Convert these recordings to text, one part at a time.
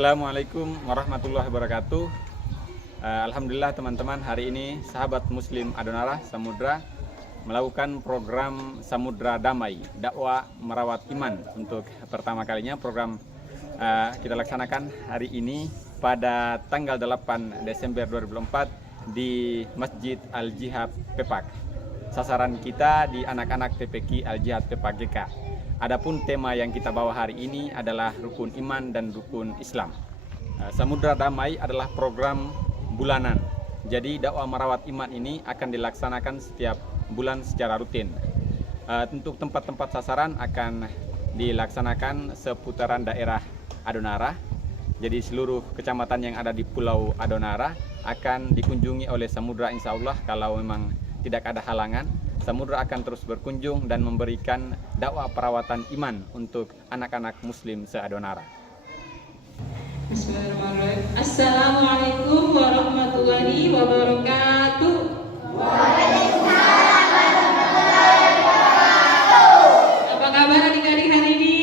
Assalamualaikum warahmatullahi wabarakatuh. Alhamdulillah teman-teman, hari ini sahabat muslim Adonara Samudra melakukan program Samudra Damai, dakwah merawat iman. Untuk pertama kalinya program kita laksanakan hari ini pada tanggal 8 Desember 2004 di Masjid Al-Jihad Pepak. Sasaran kita di anak-anak TPQ Al-Jihad Pepak GK. Adapun tema yang kita bawa hari ini adalah rukun iman dan rukun Islam. Samudra Damai adalah program bulanan. Jadi dakwah merawat iman ini akan dilaksanakan setiap bulan secara rutin. Untuk tempat-tempat sasaran akan dilaksanakan seputaran daerah Adonara. Jadi seluruh kecamatan yang ada di Pulau Adonara akan dikunjungi oleh Samudra, insya Allah. Kalau memang tidak ada halangan, Samudra akan terus berkunjung dan memberikan dakwah perawatan iman untuk anak-anak muslim se-Adonara. Bismillahirrahmanirrahim. Assalamualaikum warahmatullahi wabarakatuh. Waalaikumsalam warahmatullahi wabarakatuh. Apa kabar adik-adik hari ini?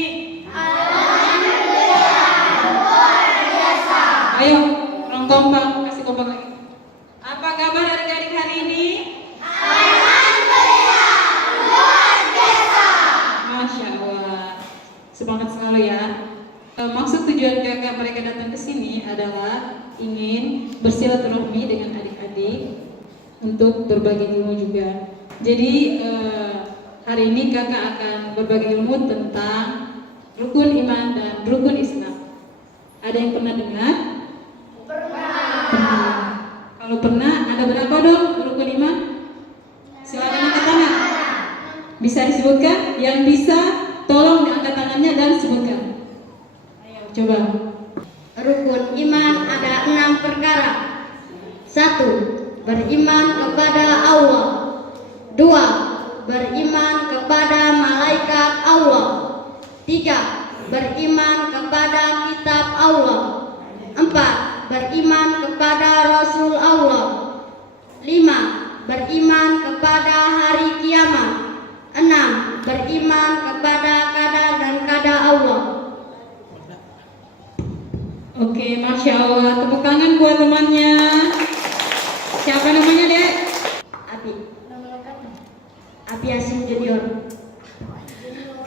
Alhamdulillah, luar biasa. Ayo, orang kompak, kasih kompak lagi. Apa kabar adik-adik hari ini? Alhamdulillah, luar biasa. Masya Allah, semangat selalu ya. Maksud tujuan kakak mereka datang ke sini adalah ingin bersilaturahmi dengan adik-adik untuk berbagi ilmu juga. Jadi hari ini kakak akan berbagi ilmu tentang rukun iman dan rukun Islam. Ada yang pernah dengar? Pernah. Kalau pernah, ada berapa dong rukun iman? Silakan angkat tangan. Bisa disebutkan? Yang bisa tolong diangkat tangannya dan sebutkan. Coba. Rukun iman ada 6 perkara. 1. Beriman kepada Allah. 2. Beriman kepada malaikat Allah. 3. Beriman kepada kitab Allah. 4. Beriman kepada Rasul Allah. 5. Beriman kepada hari kiamat. 6. Beriman kepada qadar dan qada Allah. Oke, Masya Allah. Tepuk tangan buat temannya. Siapa namanya, Dek? Abi Yasin Junior.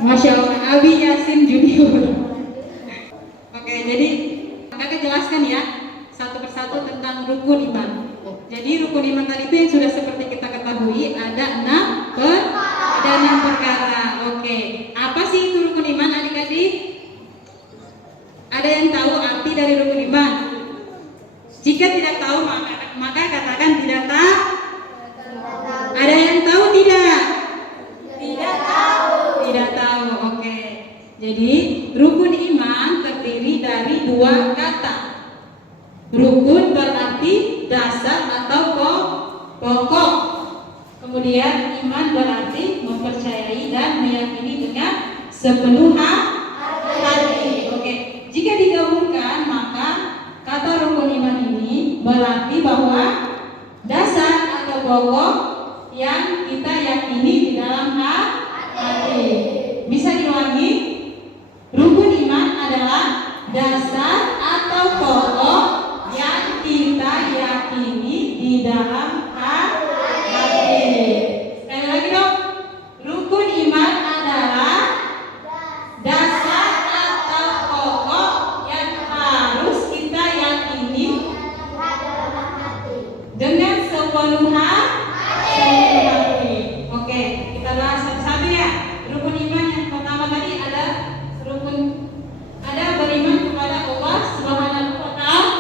Masya Allah, Abi Yasin Junior. Oke, jadi kakak jelaskan ya satu persatu tentang rukun iman. Jadi rukun iman tadi itu yang sudah seperti kita ketahui ada 6 perkara. Oke, apa sih itu rukun iman adik-adik? Ada yang tahu arti dari rukun iman? Jika tidak tahu maka katakan tidak tahu. Ada yang tahu tidak? Tidak tahu. Tidak tahu. Oke. Jadi rukun iman terdiri dari 2 kata. Rukun berarti dasar atau pokok. Kemudian iman berarti mempercayai dan meyakini dengan sepenuh hati. Oke. Jika digabungkan maka kata rukun iman ini berarti bahwa dasar atau pokok yang kita yakini di dalam hati. Bisa diulangi? Rukun iman adalah dasar atau pokok yang kita yakini di dalam hati. Sekali lagi dong. Rukun iman adalah dasar atau pokok yang harus kita yakini dengan sepenuh hati. Oke, kita bahas satu-satu ya. Rukun iman yang pertama tadi ada beriman kepada Allah Subhanahu wa taala.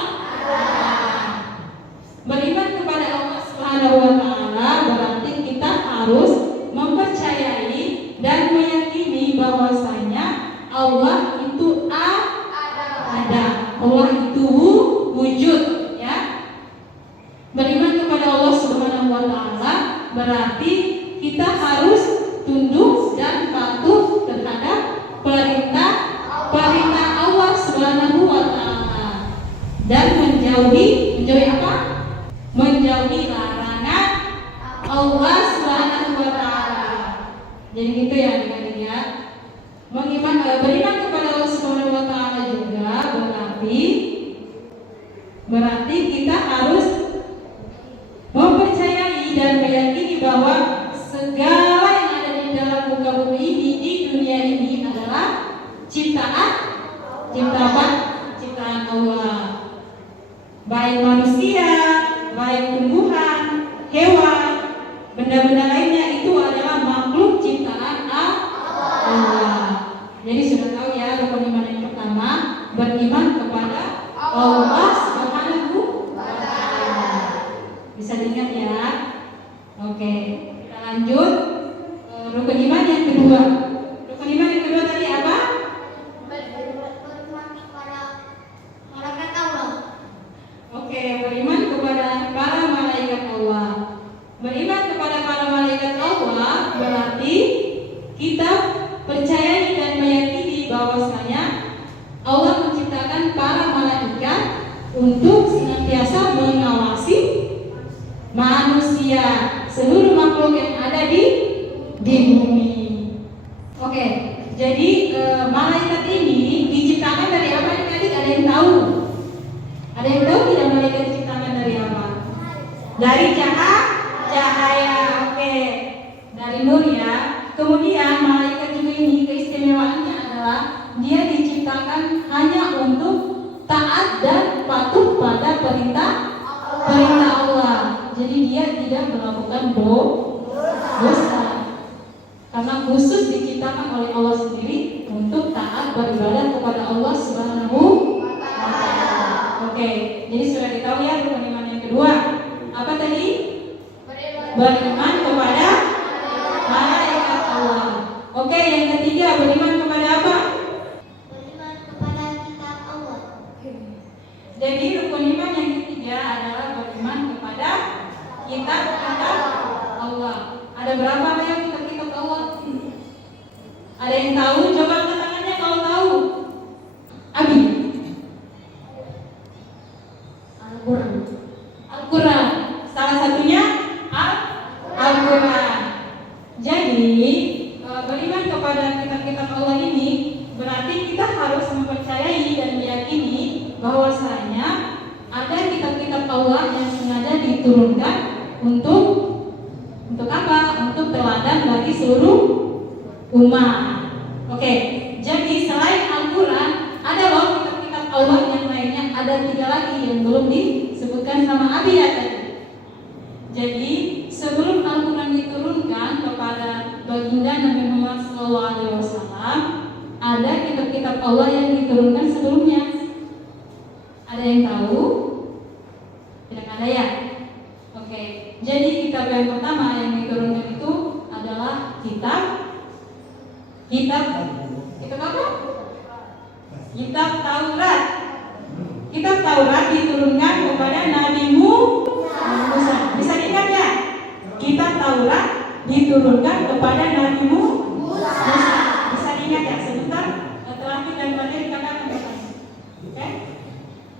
Beriman kepada Allah Subhanahu wa taala berarti kita harus mempercayai dan meyakini bahwasanya Allah itu ada. Allah itu wujud ya. Beriman kepada Allah Subhanahu wa taala berarti kita harus tunduk dan patuh terhadap perintah Allah Subhanahu wa taala dan menjauhi apa? Menjauhi larangan Allah Subhanahu wa taala. Jadi gitu ya adik-adik ya. Beriman kepada Allah Subhanahu wa taala juga berarti kita harus mempercayai dan meyakini bahwa segala yang ada di dalam muka bumi ini di dunia ini adalah ciptaan Allah. Baik manusia, baik tumbuhan, hewan, benda-benda lainnya itu adalah makhluk ciptaan Allah. Jadi sudah tahu ya rukun iman yang pertama, beriman kepada Allah Subhanahu wa Ta'ala. Bisa diingat ya. Oke, kita lanjut. Rukun iman yang kedua. Rukun iman yang kedua tadi apa? Beriman kepada malaikat Allah. Oke, beriman kepada para malaikat Allah. Beriman kepada para malaikat Allah berarti kita percaya dan meyakini bahwasanya Allah menciptakan para malaikat untuk senantiasa mengawasi manusia, seluruh makhluk yang ada di bumi. Oke, jadi malaikat ini diciptakan dari apa nih adik? Ada yang tahu? Ada yang tahu tidak malaikat diciptakan dari apa? Dari cahaya. Oke, dari nur ya. Kemudian malaikat juga ini keistimewaannya adalah dia diciptakan hanya untuk taat dan patuh pada perintah Allah. Jadi dia tidak melakukan dosa. Karena khusus diciptakan oleh Allah sendiri untuk taat beribadah kepada Allah Subhanahu wa Ta'ala. Oke, jadi sudah ditahu ya rukun iman yang kedua. Apa tadi? Beriman kepada malaikat Allah. Oke, yang ketiga beriman kepada apa? Beriman kepada kitab Allah. Jadi rukun iman yang ketiga adalah beriman kepada kitab Allah. Ada berapa ya kitab Allah? Ada yang tahu? Coba angkat tangannya kalau tahu. Abi. Al-Quran. Salah satunya Al-Quran. Jadi beriman kepada kitab-kitab Allah ini berarti kita harus mempercayai dan meyakini bahwasanya ada kitab-kitab Allah yang sengaja diturunkan untuk apa? Untuk teladan bagi seluruh umat. Oke, jadi selain Al-Quran ada loh kitab-kitab Allah yang lainnya, ada 3 lagi yang belum disebutkan sama Abi ya tadi. Jadi sebelum Al-Quran diturunkan kepada baginda Nabi Muhammad SAW, ada kitab-kitab Allah yang diturunkan sebelumnya. Ada yang tahu? Tidak ada ya? Oke, jadi kitab yang pertama yang diturunkan itu adalah kitab apa? Kitab Taurat. Kitab Taurat diturunkan kepada Nabi Musa. Bisa diingat ya? Kitab Taurat diturunkan kepada Nabi Musa. Bisa diingat ya? Sebentar terakhir dan materi kakak akan bertanya. Oke?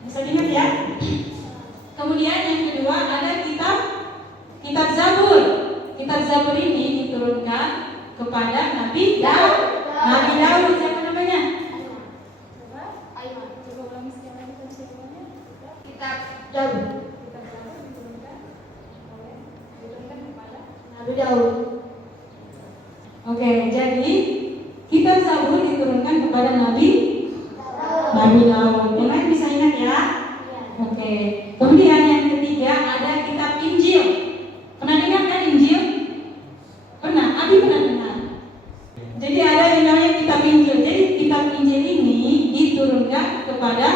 Bisa diingat ya? Kemudian yang kedua ada kitab Zabur. Kitab Zabur ini diturunkan kepada Nabi Daud. Nabi Daud siapa namanya? Kitab Zabur. Nabi Daud. Oke, jadi kitab Zabur diturunkan kepada Nabi Daud. Yang lain bisa ingat ya? Oke. Kemudian yang ketiga ada kitab Injil. Pernah dengar kan Injil? Pernah? Abi pernah dengar? Jadi ada yang namanya kitab Injil. Jadi kitab Injil ini diturunkan kepada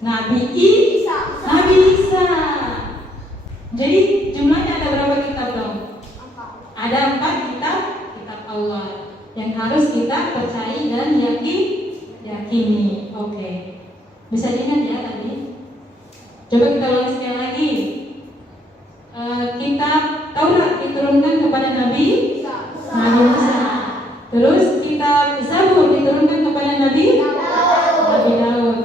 Nabi Isa. Jadi jumlahnya ada berapa kitab dong? Ada 4 kitab Allah yang harus kita percayai dan yakini. Oke. Bisa diingat ya tadi? Coba kita ulang sekali lagi. Kitab Taurat diturunkan kepada Nabi Musa. Terus kitab Zabur diturunkan kepada Nabi Daud.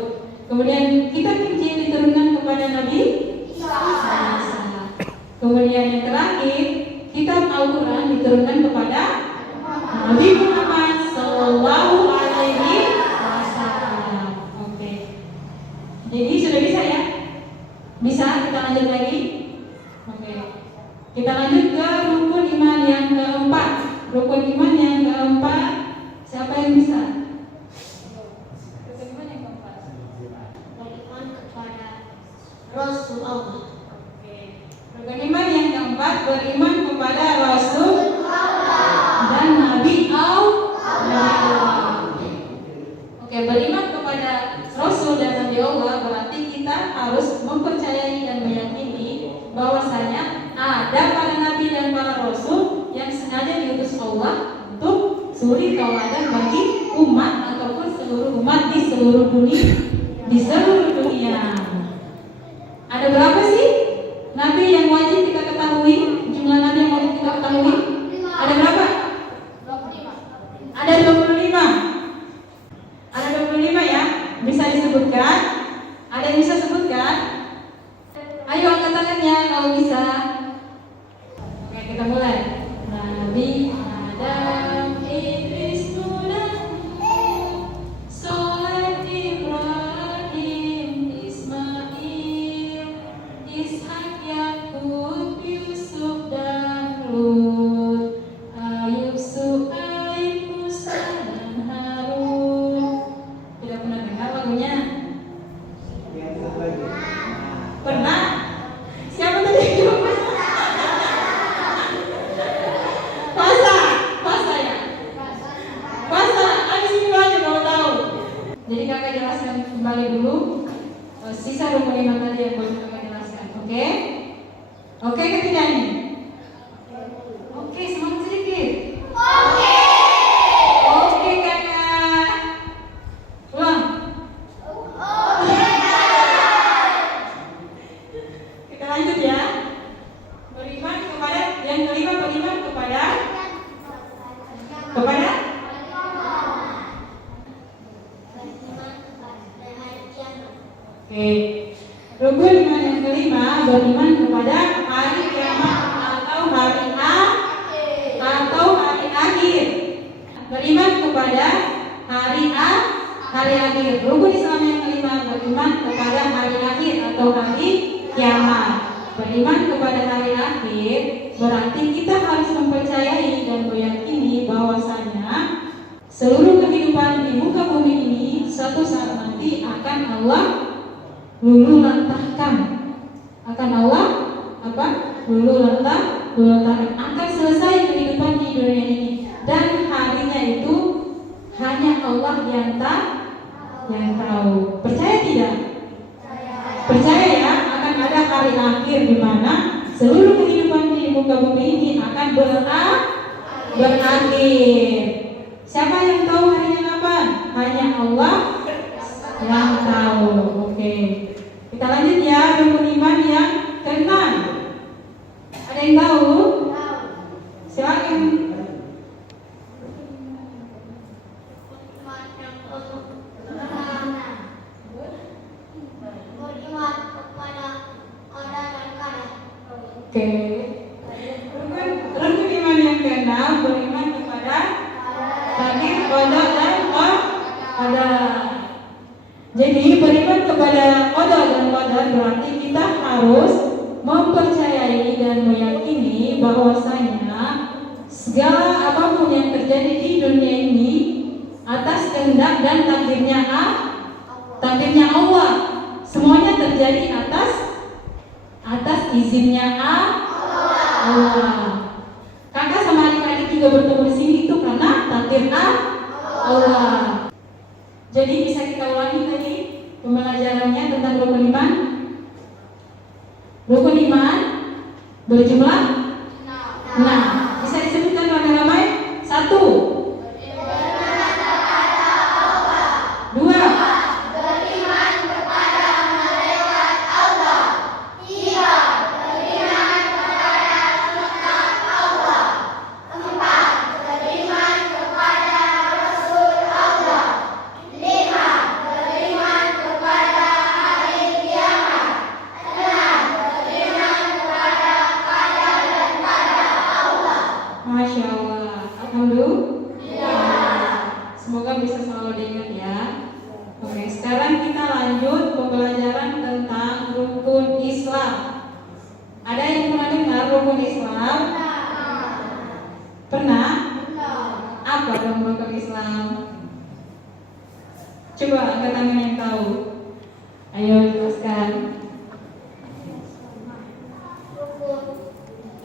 Kemudian kitab Injil diturunkan kepada Nabi Isa. Kemudian yang terakhir kitab Al-Quran diturunkan kepada Nabi Muhammad Sallallahu Alaihi Wasallam. Oke. Jadi sudah bisa ya? Bisa Bisa kita lanjut lagi? Oke. Kita lanjut ke rukun iman yang keempat. Rukun iman yang keempat, siapa yang bisa? Rukun iman yang keempat. Beriman kepada Rasul Allah. Oke. Rukun iman yang keempat, beriman kepada Rasul dan Nabi Allah. Oke, beriman kepada Rasul dan Nabi Allah berarti kita harus mempercayai dan meyakini bahwasanya ada para nabi dan para rasul yang sengaja diutus Allah untuk suri tauladan bagi umat ataupun seluruh umat di seluruh dunia. Ada berapa sih nabi yang wajib kita ketahui? Jumlah nabi yang wajib kita ketahui? Ada berapa? 25. Ada 25. Ada 25 ya? Bisa disebutkan? Ada yang bisa sebutkan? Ayo angkat tangannya kalau bisa. Oke, kita mulai. Nabi Adam, Idris, Nuh, Soleh, Ibrahim, Ismail, Ishak, Yakub, Yusuf dan Lut, Ayub, Su'aib, Musa dan Harun. Tidak pernah dengar lagunya? Pernah? Siapa tadi? Puasa ya? Puasa, habis ini aja kalau tahu. Jadi kakak jelaskan kembali dulu sisa rukun iman tadi yang boleh kakak jelaskan, oke? Oke ke tidak nih? Oke, semangat sedikit. Oke kakak. Ulang. Kita lanjut ya. Beriman kepada yang kelima, beriman kepada Beriman kepada hari kiamat. Oke. Rukun iman yang kelima, beriman kepada hari kiamat atau hari akhir. Beriman kepada hari akhir. Rukun Islam yang kelima, beriman kepada hari akhir atau hari kiamat. Beriman kepada hari akhir berarti kita harus mempercayai dan meyakini bahwasanya seluruh kehidupan di muka bumi ini suatu saat nanti akan Allah luluh lantahkan. Akan Allah luluh lantahkan. Akan selesai kehidupan di dunia ini dan harinya itu hanya Allah yang tahu. Percaya tidak? Percaya ya, akan ada hari akhir di mana seluruh kehidupan di muka bumi ini akan berakhir. Siapa yang tahu harinya kapan? Hanya Allah yang tahu. Oke. Kita lanjut ya, rukun iman yang keenam. Ada yang tahu? Silakan. Beriman kepada qadar dan qadar. Oke. Rukun iman yang keenam, beriman kepada takdir, qada dan qadar. Jadi beriman kepada qada dan qadar berarti kita harus mempercayai dan meyakini bahwasanya segala apapun yang terjadi di dunia ini atas kehendak dan takdirnya Allah. Semuanya terjadi atas izinnya Allah. Kakak sama adik-adik juga bertemu di sini itu karena takdir Allah. Jadi bisa kita ulangi tadi pembelajarannya tentang rukun iman. Rukun iman berjumlah 6. Bisa disebutkan ramai-ramai? 1. 2. Islam. Ada yang pernah dengar rukun Islam? Pernah? Apa dong rukun Islam? Coba angkat tangan yang tahu. Ayo jelaskan. Rukun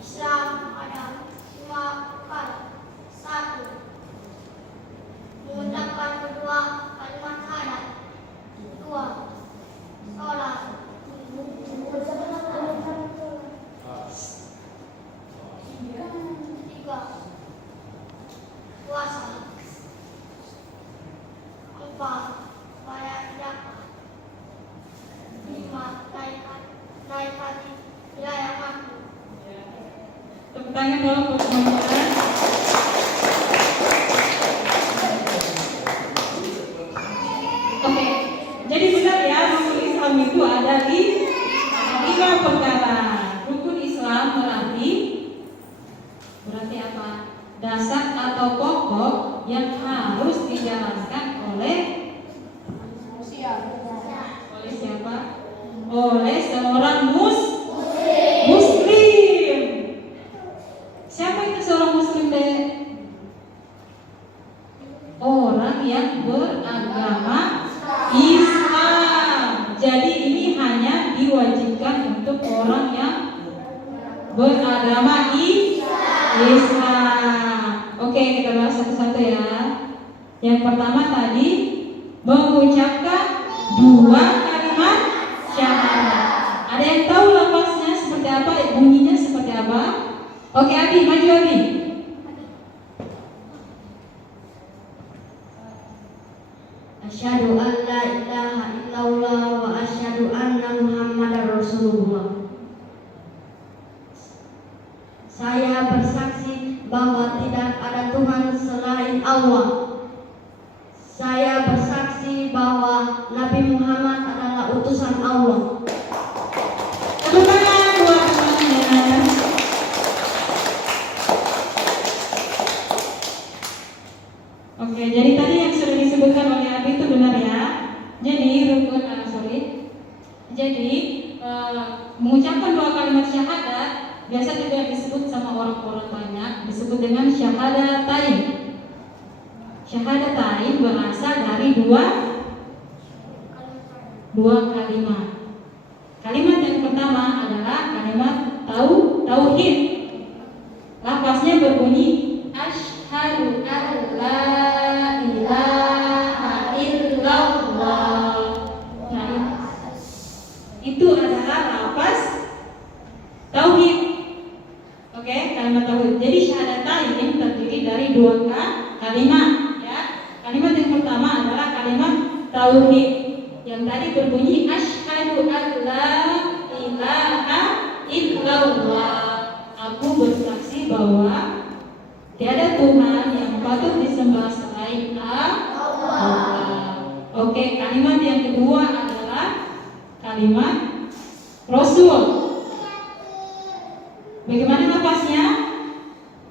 Islam ada 5 perkara. 1. Mengucapkan kedua kalimat syahadat. 2. Sholat. 3. Puasa. 4. Bayar zakat. 5. Naik haji wilayah mati. Tepuk tangan dong buat teman-teman. Oke, jadi benar ya rukun Islam itu ada di 5 perkara. Rukun Islam berarti apa? Dasar atau pokok yang harus dijalankan oleh siapa? Oleh seorang muslim. Siapa itu seorang muslim deh? Orang yang beragama Islam. Jadi ini hanya diwajibkan untuk orang yang beragama Islam. Oke, kita bahas satu-satu ya. Yang pertama tadi mengucapkan 2 kalimat syahadat. Ada yang tahu lafaznya seperti apa? Bunyinya seperti apa? Oke, Abi, maju Abi. Asyhadu an la ilaha illallah wa asyhadu anna Muhammadar Rasulullah. Saya bersaksi bahwa tidak ada Tuhan selain Allah. Saya bersaksi bahwa Nabi Muhammad adalah utusan Allah. Tepuk tangan buat teman-teman. Oke, jadi tadi yang sudah disebutkan oleh Abi itu benar ya. Jadi mengucapkan 2 kalimat syahadat biasa juga disebut sama orang-orang banyak disebut dengan syahadatain. Syahadatain berasal dari dua kalimat. Kalimat yang pertama adalah kalimat tauhid. Lafaznya berbunyi asyhadu an la ilaha illallah. Nah, itu adalah lafaz tauhid. Oke, kalimat tauhid. Jadi syahadatain terdiri dari 2 kalimat ya. Kalimat yang pertama adalah kalimat tauhid yang tadi berbunyi asyhadu an la ilaha illallah. Aku bersaksi bahwa tiada Tuhan yang patut disembah selain Allah. Oke, kalimat yang kedua adalah kalimat Rasul. Bagaimana lafaznya?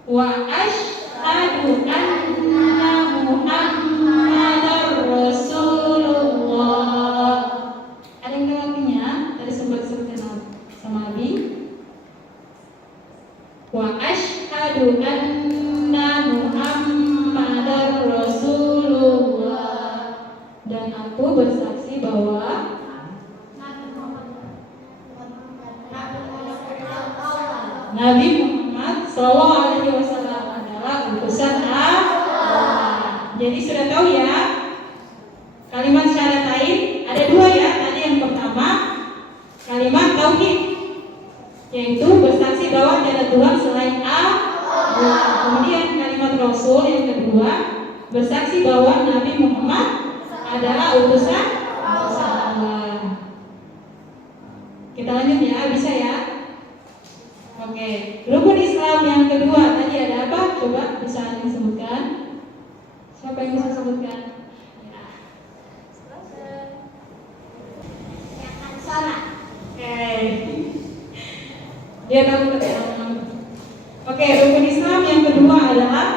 Wa asyhadu anna Muhammadar Rasulullah. Ada yang tahu artinya? Tadi sempat disebutkan sama Abi. Wa asyhadu anna Muhammadar Rasulullah. Dan aku bersaksi bahwa Nabi Muhammad SAW adalah utusan Allah. Jadi sudah tahu ya, kalimat syahadatain ada 2 ya. Tadi yang pertama kalimat tauhid, yaitu bersaksi bahwa tiada Tuhan selain Allah. Kemudian kalimat Rasul yang kedua bersaksi bahwa Nabi Muhammad adalah utusan Allah. Kita lanjut ya, bisa ya? Oke, rukun Islam yang kedua tadi ada apa? Coba bisa ada yang sebutkan? Siapa yang bisa sebutkan? Sholat. Oke. Dia tahu kan? Oke, rukun Islam yang kedua adalah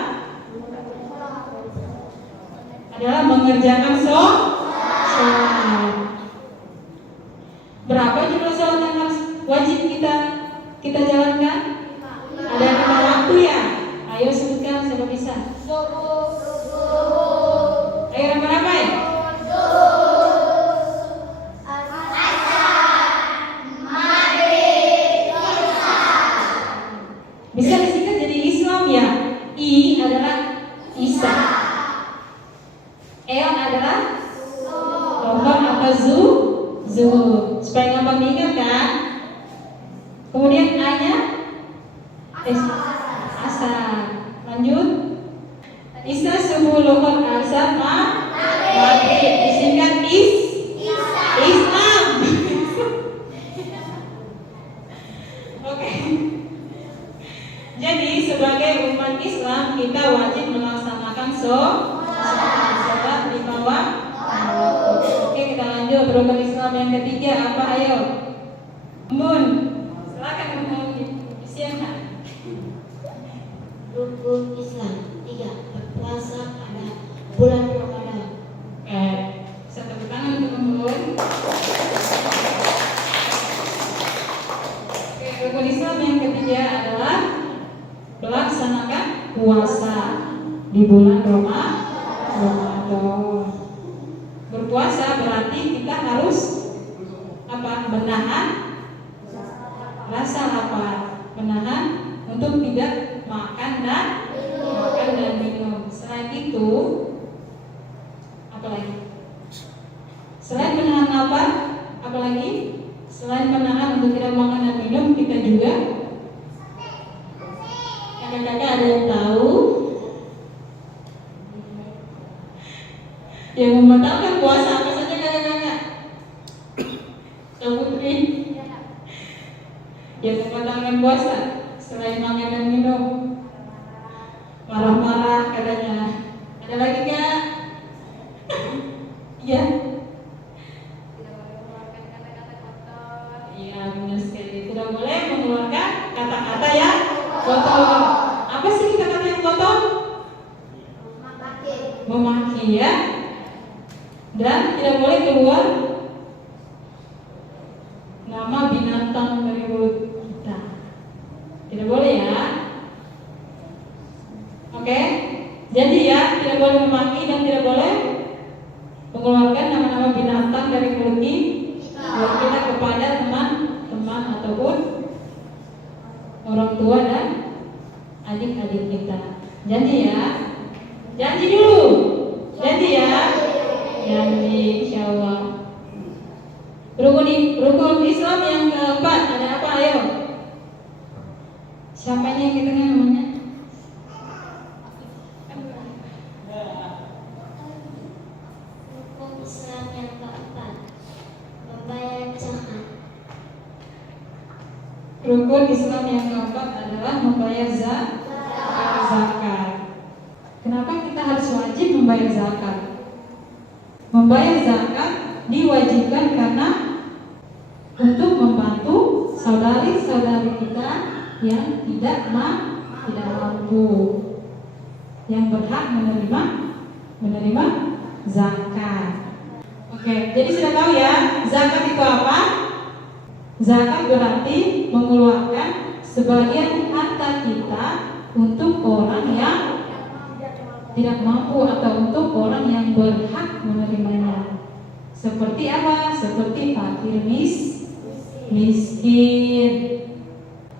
mengerjakan sholat. Berapa jumlah sholat yang harus wajib? wajib kita jalankan? Ada 5 waktu ya? Ayo sebutkan siapa bisa. Ayo ramai-ramai. Bisa disingkat jadi Islam ya. I adalah Isa. Eon adalah Rohon atau Zuhur. Supaya gampang diingat kan. Kemudian A-nya Asar. Lanjut. Isa, subuh, lohor, asar, maghrib. Disingkat Islam. Oke. Jadi sebagai umat Islam kita wajib melaksanakan sholat 5 waktu. Oke, kita lanjut. Rukun Islam yang ketiga apa? Ayo. Mun. Silakan Mun. Silakan. Rukun Islam 3. Berpuasa pada bulan Ramadan. Bisa tepuk tangan untuk Mun. Oke, rukun Islam yang ketiga adalah melaksanakan puasa di bulan Ramadan. Berpuasa berarti kita harus menahan rasa lapar, menahan untuk tidak makan dan minum. Selain itu, apa lagi? Selain menahan lapar, apa lagi? Selain menahan untuk tidak makan dan minum, kita juga, kakak-kakak ada yang tahu? Yang membatalkan puasa apa saja kakak-kakak? Putri. Yang membatalkan puasa selain makan dan minum, marah-marah katanya. Ada lagi kak? Iya. Iya benar sekali. Tidak boleh mengeluarkan kata-kata yang kotor. Apa sih kata-kata yang kotor? Memaki ya. Dan tidak boleh keluar nama binatang dari mulut kita. Tidak boleh ya. Oke. Jadi ya, tidak boleh memaki dan tidak boleh mengeluarkan nama-nama binatang dari mulut kita kepada teman-teman ataupun orang tua dan adik-adik kita. Janji ya. Janji dulu. Janji ya. Janji insyaallah. Rukun Islam yang keempat ada apa? Ayo. Siapa yang kita namanya? Rukun Islam yang keempat, membayar zakat. Rukun Islam yang keempat adalah membayar zakat. Kenapa kita harus wajib membayar zakat? Membayar zakat diwajibkan karena untuk membantu saudari-saudari kita yang tidak mampu, yang berhak menerima zakat. Oke, jadi sudah tahu ya zakat itu apa? Zakat berarti mengeluarkan sebagian harta kita untuk orang yang tidak mampu atau untuk orang yang berhak menerimanya. Seperti apa? Seperti fakir miskin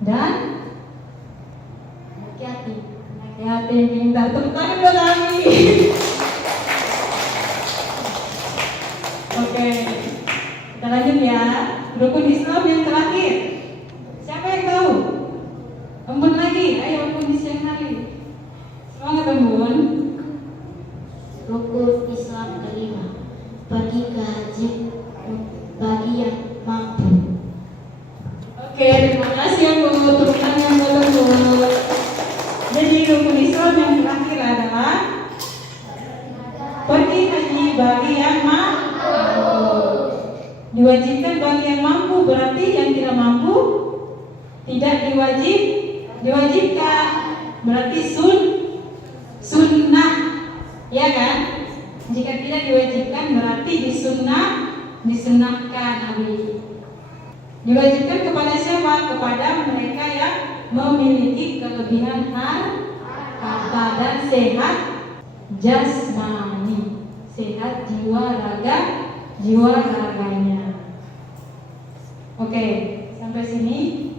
dan yatim pintar. Tepuk tangan buat kami. Oke, kita lanjut ya. Rukun Islam yang terakhir. Siapa yang tahu? Embun lagi. Ayo embun di siang hari. Semangat embun. Rukun Islam kelima, bagi haji bagi yang mampu. Oke, terima kasih Embun. Tepuk tangan buat Embun. Jadi rukun Islam yang terakhir adalah pergi haji bagi yang mampu. Diwajibkan bagi yang mampu, berarti yang tidak mampu tidak diwajibkan. Berarti sunnah, ya kan? Jika tidak diwajibkan berarti disunahkan Abi. Diwajibkan kepada siapa? Kepada mereka yang memiliki kelebihan harta dan sehat jasmani, sehat jiwa raganya. Oke, sampai sini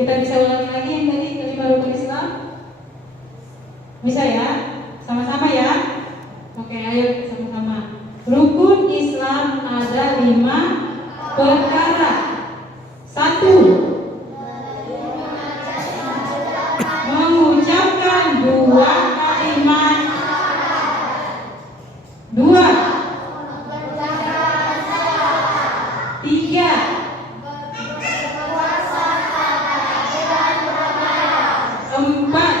kita bisa ulangi lagi yang tadi kelima rukun Islam. Bisa ya? Sama-sama ya? Oke, ayo sama-sama. Rukun Islam ada 5 perkara. 1. Mengucapkan 2 kalimat. 2. 3. Empat.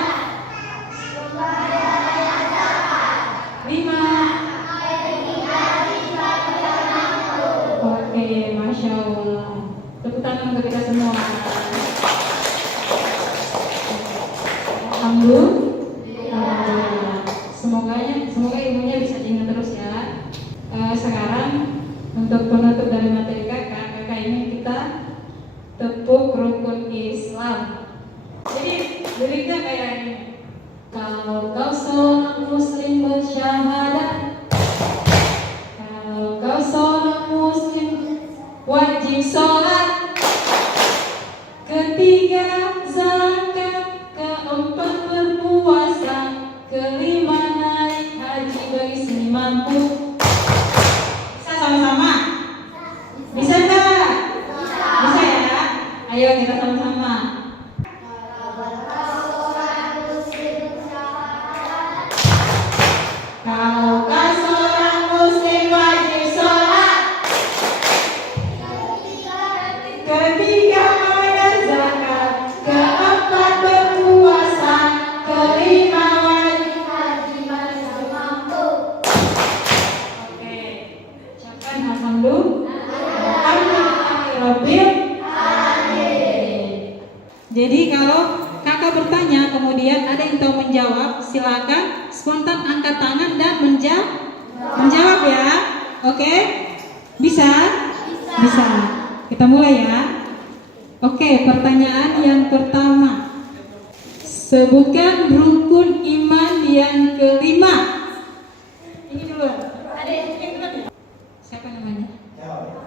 5. Oke, Masya Allah. Tepuk tangan untuk kita semua. Alhamdulillah. Semoga ilmunya bisa diingat terus ya. Sekarang untuk penutup dari materi kakak ini kita tepuk rukun Islam. Jadi liriknya kayak ini. Kalau kau seorang muslim bersyahadat, kalau kau seorang muslim wajib sholat, ketiga zakat, keempat berpuasa, kelima naik haji bagi seni mampu. Bisa sama-sama? Bisa enggak? Bisa ya? Ayo kita sama-sama. Kalau kau seorang muslim wajib sholat, ketiga bayar zakat, keempat berpuasa, kelima wajib haji bagi yang mampu. Oke, ucapkan alhamdulillahirabbil alamin. Jadi kalau kakak bertanya kemudian ada yang tahu menjawab, silakan spontan angkat tangan dan menjawab ya. Oke? Bisa? Bisa. Kita mulai ya. Oke, pertanyaan yang pertama. Sebutkan rukun iman yang kelima. Ini dulu. Ada yang dulu. Siapa namanya? Arka.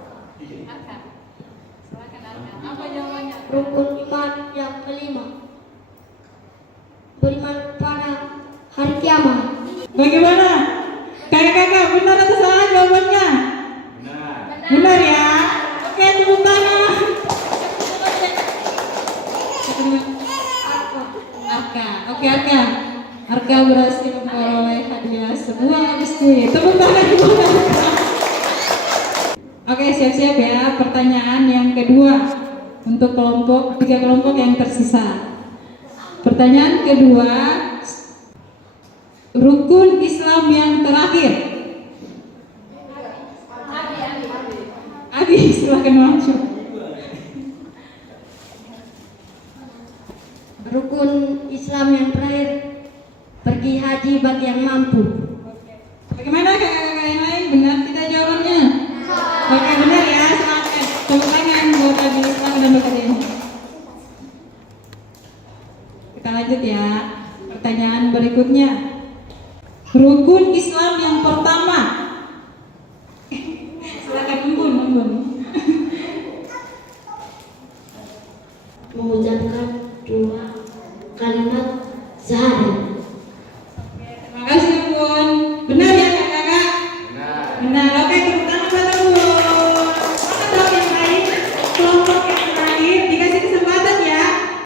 Silakan Arka. Apa jawabannya? Rukun iman yang kelima, beriman pada hari kiamat. Bagaimana? Kakak-kakak, benar atau salah jawabannya? Benar ya? Oke, tepuk tangan. Arka. Oke, Arka berhasil memperoleh hadiah sebuah biskuit. Tepuk tangan untuk Arka. Oke, siap-siap ya. Pertanyaan yang kedua untuk tiga kelompok yang tersisa. Pertanyaan kedua, rukun Islam yang terakhir. Abi, silakan masuk. Rukun Islam yang terakhir, pergi haji bagi yang mampu. Bagaimana kakak-kakak yang lain? Benar tidak jawabannya? Oke, benar ya. Silakan. Tepuk tangan buat Abi Islam dan Bapak ini. Kita lanjut ya. Pertanyaan berikutnya. Rukun Islam yang pertama. Silakan Umbun. Mengucapkan 2 kalimat syahadat. Terima kasih Umbun. Benar ya kakak-kakak? Benar. Oke, tepuk tangan buat Umbun. Mana dong yang lain? Kelompok yang terakhir dikasih kesempatan ya.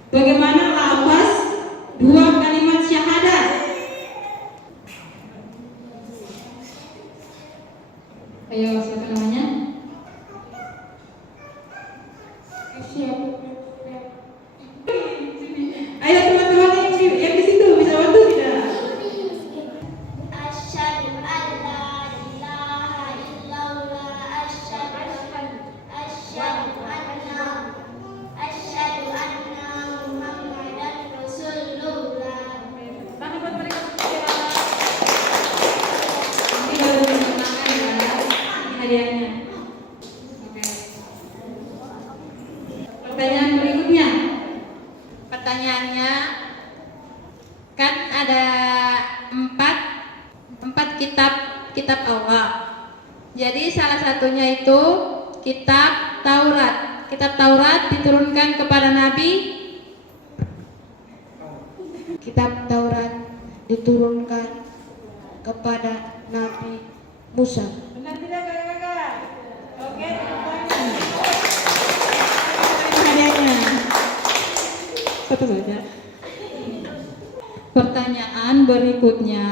Bagaimana lafaz 2 kalimat syahadat? Ayo, siapa namanya? Ayo teman-teman yang di situ bisa bantu pertanyaannya kan ada empat kitab Allah. Jadi salah satunya itu kitab Taurat. Kitab Taurat diturunkan kepada Nabi. Kitab Taurat diturunkan kepada Nabi Musa. Benar tidak kakak-kakak? Oke. Hadiahnya satu saja. Pertanyaan berikutnya,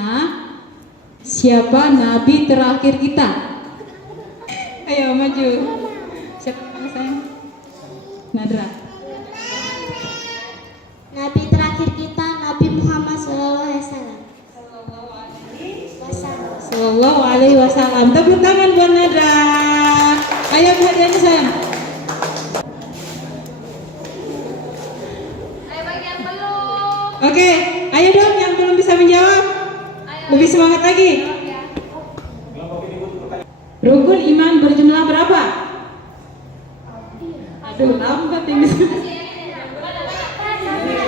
siapa nabi terakhir kita? Ayo maju. Siapa nama saya? Nadra. Nabi terakhir kita Nabi Muhammad SAW. Sallallahu alaihi wasallam. Tepuk tangan buat Nadra. Ayo hadiahnya sayang. Oke, ayo dong yang belum bisa menjawab. Lebih semangat lagi. Rukun iman berjumlah berapa? Aduh, lambat ini.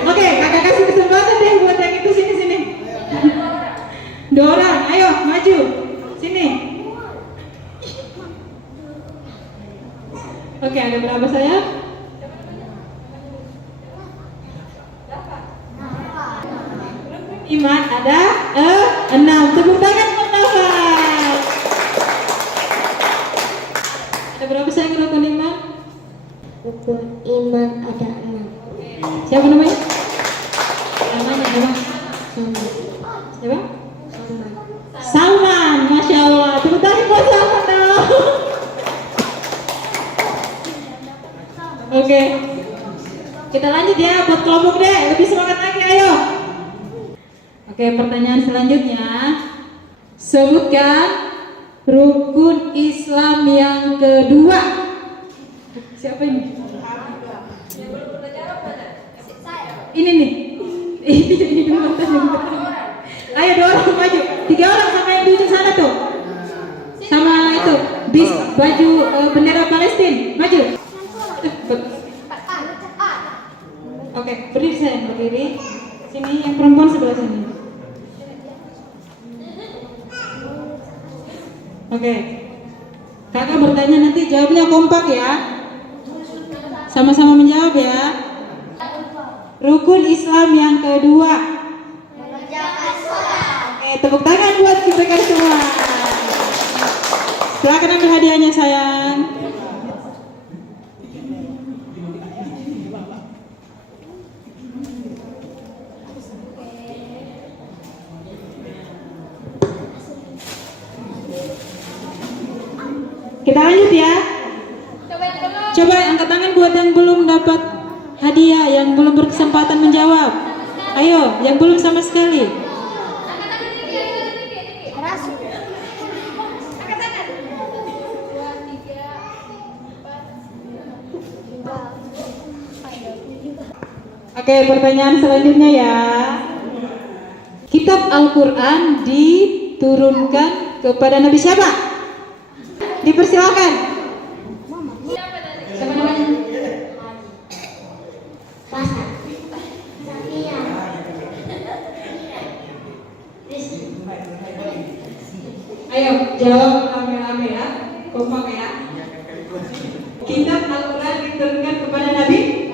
Oke, kakak kasih kesempatan deh buat yang itu sini. 2 orang, ayo maju. Sini. Oke, ada berapa sayang? Iman ada 6. Tepuk tangan buat Nafas. Ada berapa sayang rukun iman? Rukun iman ada 6. Siapa namanya? Namanya siapa? Siapa? Salman, Masya Allah. Tepuk tangan buat Salman dong. Oke, kita lanjut ya buat kelompok deh. Lebih semangat lagi, ayo. Oke, pertanyaan selanjutnya, sebutkan rukun Islam yang kedua. Siapa ini? Ini nih. Ini dulu. Ayo 2 orang maju. 3 orang sama yang di ujung sana tuh. Sama itu bis baju bendera Palestina. Maju. Oke, berdiri saya, berdiri. Sini yang perempuan sebelah sini. Oke. Kakak bertanya nanti jawabnya kompak ya. Sama-sama menjawab ya. Rukun Islam yang kedua. Oke, tepuk tangan buat kita semua. Silakan ambil hadiahnya sayang. Kita lanjut ya. Coba angkat tangan buat yang belum dapat hadiah, yang belum berkesempatan menjawab. Ayo, yang belum sama sekali. Oke, pertanyaan selanjutnya ya. Kitab Al-Quran diturunkan kepada Nabi siapa? Dipersilakan. Siapa namanya? Pasar. Sania. Ayo jawab rame-rame ya, kompak ya. Kitab Al-Quran diturunkan kepada Nabi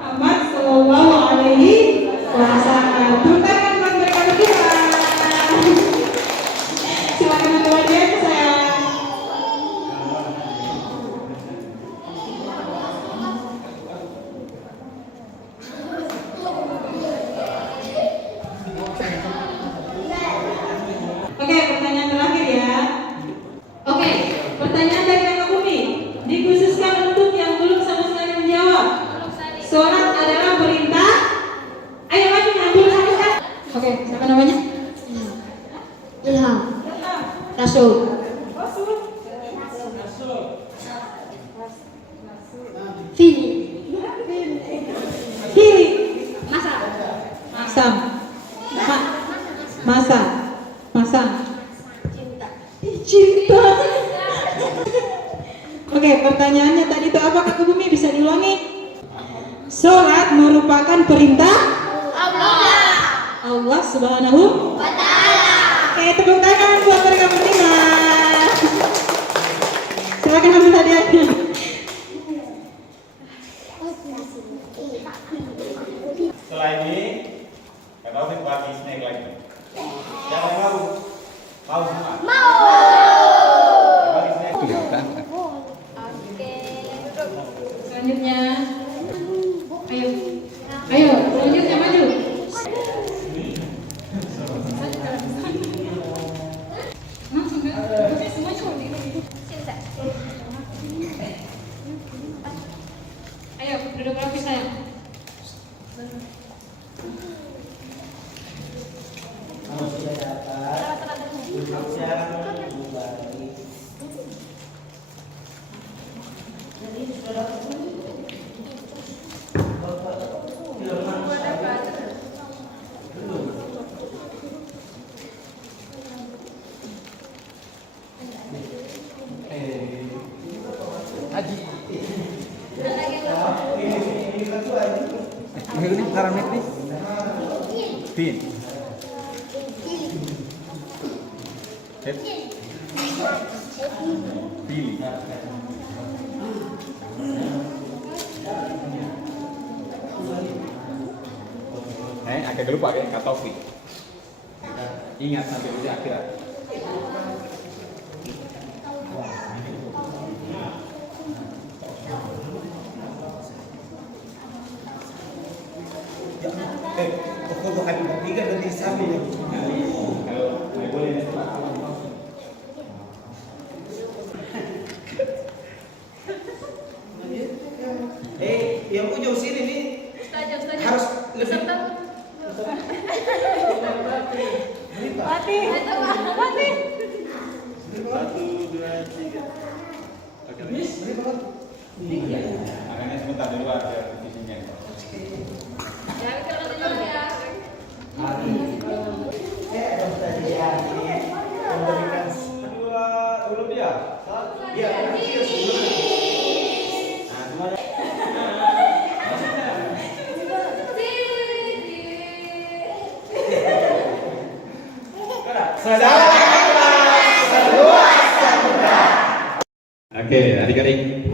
Muhammad Sallallahu Alaihi Wasallam. Turunkan buat mereka berdua. Silakan ambil hadiah saya. Oke, pertanyaan terakhir ya. Oke, pertanyaan dari Kakak Bumi dikhususkan untuk yang belum sama sekali menjawab. Sholat adalah perintah. Ayo maju ambil hadiah. Oke, siapa namanya? Ilham. Rasul. Fili. Kiri. Masam. Masam. Cinta. Oke, pertanyaannya tadi itu apa Kak Bumi? Bisa diulangi? Sholat menurut melupakan perintah Allah Subhanahu wa Ta'ala. Oke, tepuk tangan buat mereka berlima. Silakan ambil hadiahnya. Setelah ini, Kak Taufik bagi snack lagi. Siapa yang mau? Mau semua? Mau. Bagi snack. Selanjutnya, ayo, ayo, selanjutnya maju. Langsung kan? Semua ayo, duduk rapi sayang. Ini karamet nih. Pin. Pilih. Agak lupa kayak Kak Taufik. Ingat sampai di akhirat. Pokok Habib tiga nanti sambil. Kalau nggak boleh Yang ujung sini nih harus lebih. Mati. 1, 2, 3. Makanya sebentar di luar biar visinya. Memberikan 2 belum ya? Iya, Oke, adik-adik,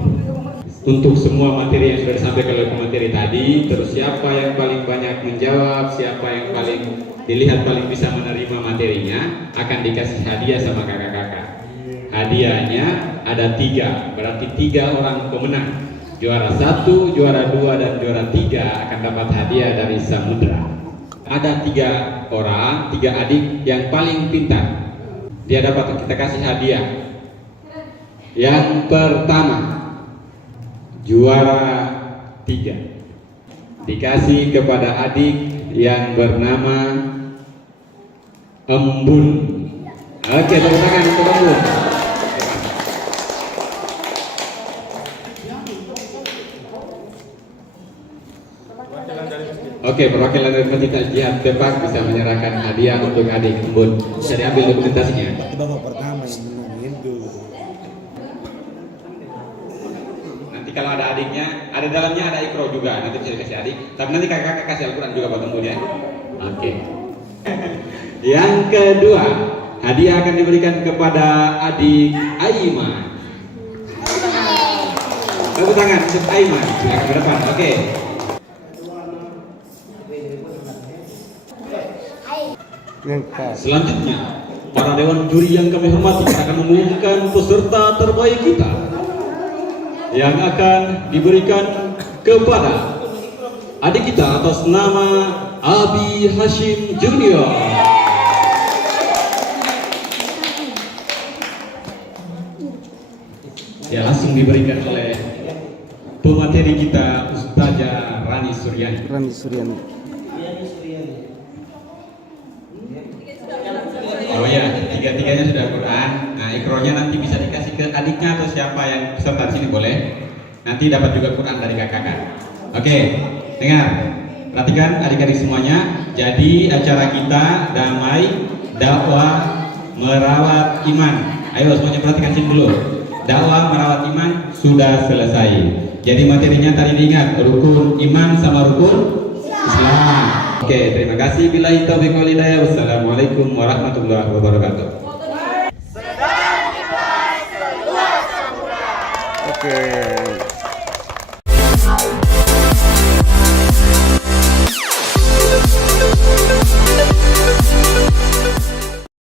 untuk semua materi yang sudah disampaikan oleh pemateri tadi, terus siapa yang paling banyak menjawab, siapa yang paling dilihat paling bisa menerima materinya, akan dikasih hadiah sama kakak-kakak. Hadiahnya ada 3, berarti 3 orang pemenang. Juara 1, juara 2, dan juara 3 akan dapat hadiah dari Samudra. Ada 3 orang, 3 adik yang paling pintar. Dia dapat kita kasih hadiah. Yang pertama, juara 3 dikasih kepada adik yang bernama Embun. Oke, tepuk tangan untuk Embun. Oke, perwakilan dari Masjid Jihad Depak bisa menyerahkan hadiah untuk adik Embun. Bisa diambil dokumentasinya. Bapak pertama yang menungguin dulu. Kalau ada adiknya, ada dalamnya ada ikro juga, nanti bisa dikasih adik. Tapi nanti kakak-kakak kasih Al-Quran juga buat Embun ya. Oke. Yang kedua, hadiah akan diberikan kepada adik Aiman. Tepuk tangan untuk Aiman. Silakan ke depan. Oke. Selanjutnya, para dewan juri yang kami hormati akan mengumumkan peserta terbaik kita yang akan diberikan kepada adik kita atas nama Abi Hashim Junior. Ya, langsung diberikan oleh pemateri kita Ustazah Rani Suryani. Oh ya, tiga-tiganya sudah Quran. Nah, ikronya nanti bisa dikasih ke adiknya atau siapa yang peserta di sini boleh. Nanti dapat juga Quran dari kakak. Oke, dengar. Perhatikan adik-adik semuanya. Jadi acara kita damai, dakwah, merawat iman. Ayo semuanya perhatikan sini dulu. dakwah merawat iman sudah selesai. Jadi materinya tadi diingat, rukun iman sama rukun Islam. Oke, terima kasih. Billahi taufiq wal hidayah. Wassalamualaikum warahmatullahi wabarakatuh. Oke.